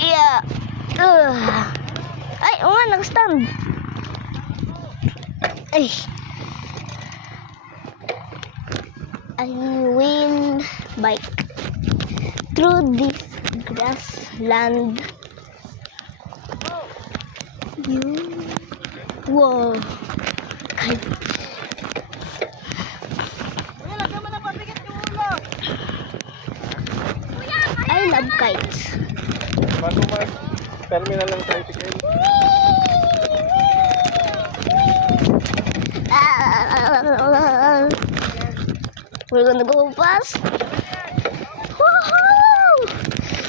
Yeah. Ay, oo nga, nag-stand. Ay. I will bike through this grassland. Wow. I love kites. Bago mag-terminal ng tricycle. We're gonna go fast. Woohoo!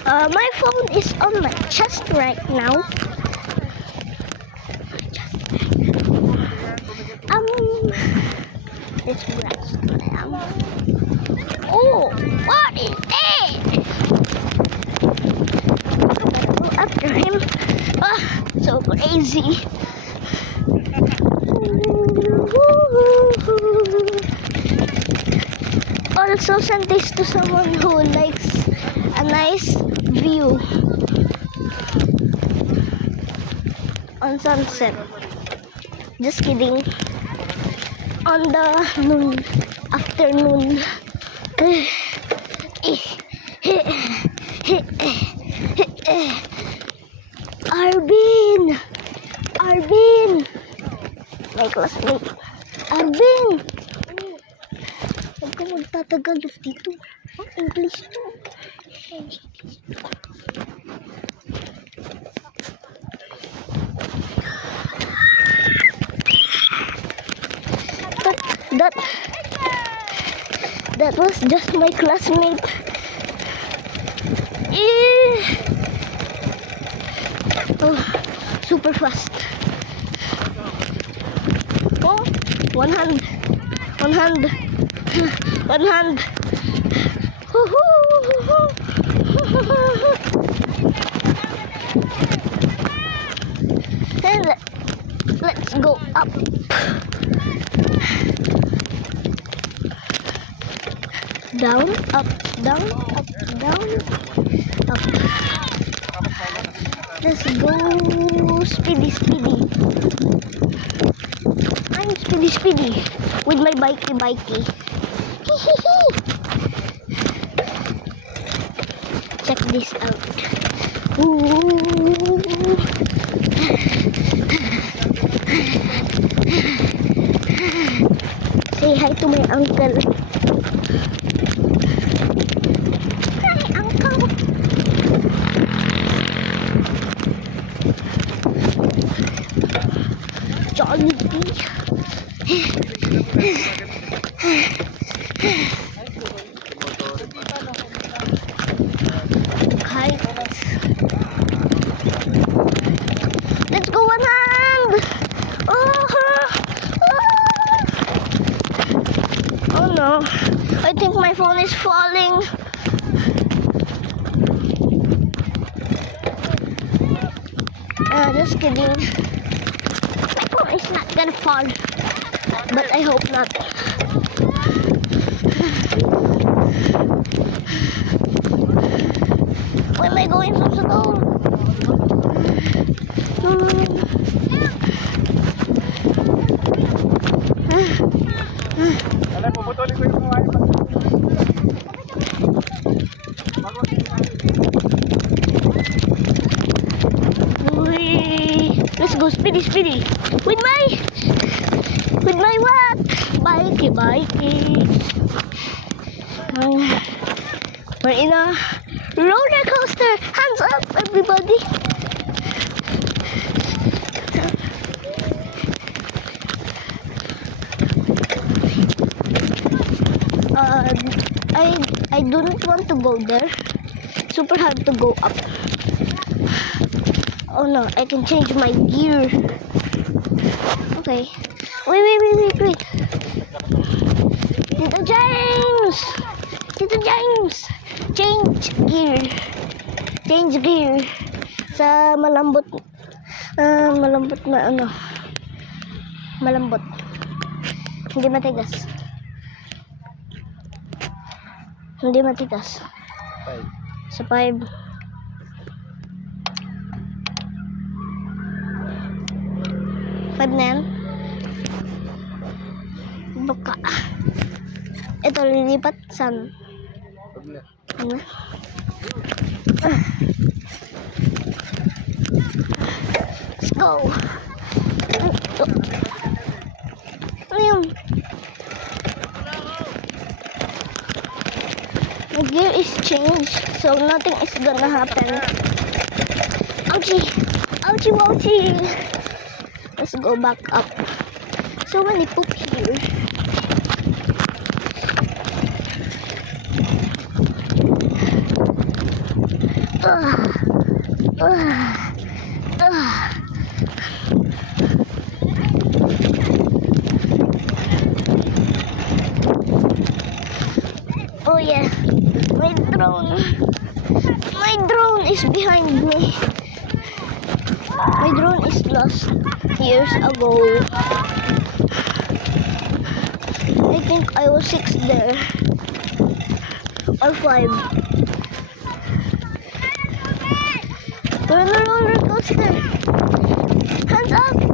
My phone is on my chest right now. It's grass. Oh, what is that? I better go after him. Ah, so crazy. Also send this to someone who likes a nice view on sunset. Just kidding. On the afternoon. Arvin, my classmate. Arvin, huwag ka magtatagalog dito. English to. That was just my classmate. Oh, super fast. Oh, one hand. And let's go up. Down, up, down, up, down, up. Let's go speedy. I'm speedy with my bikey. Check this out. Ooh. Say hi to my uncle. Jollibee. Kites. Let's go one hand. Oh no, I think my phone is falling. Just kidding. My phone is not gonna fall, but I hope not. Where am I going from the door? Puputulin ko yung mga Let's go speedy with my what? Bikey. We're in a roller coaster. Hands up, everybody. I don't want to go there. Super hard to go up. Oh no, I can change my gear. Okay. Wait. Tito James! Change gear. Sa malambot na malambot. Hindi matigas. Hindi matigas. 5. Sa 5. Five na yan. Baka. Ito, lilipat. Saan? Huwag na. Ano? Let's go. Ito. Ano yun? The gear is changed, so nothing is gonna happen. Ouchie! Ouchie, ouchie! Let's go back up. So many poop here. Oh yeah, my drone. My drone is behind me. My drone is lost years ago. I think I was 6 there. Or 5. We're on a roller coaster. Hands up!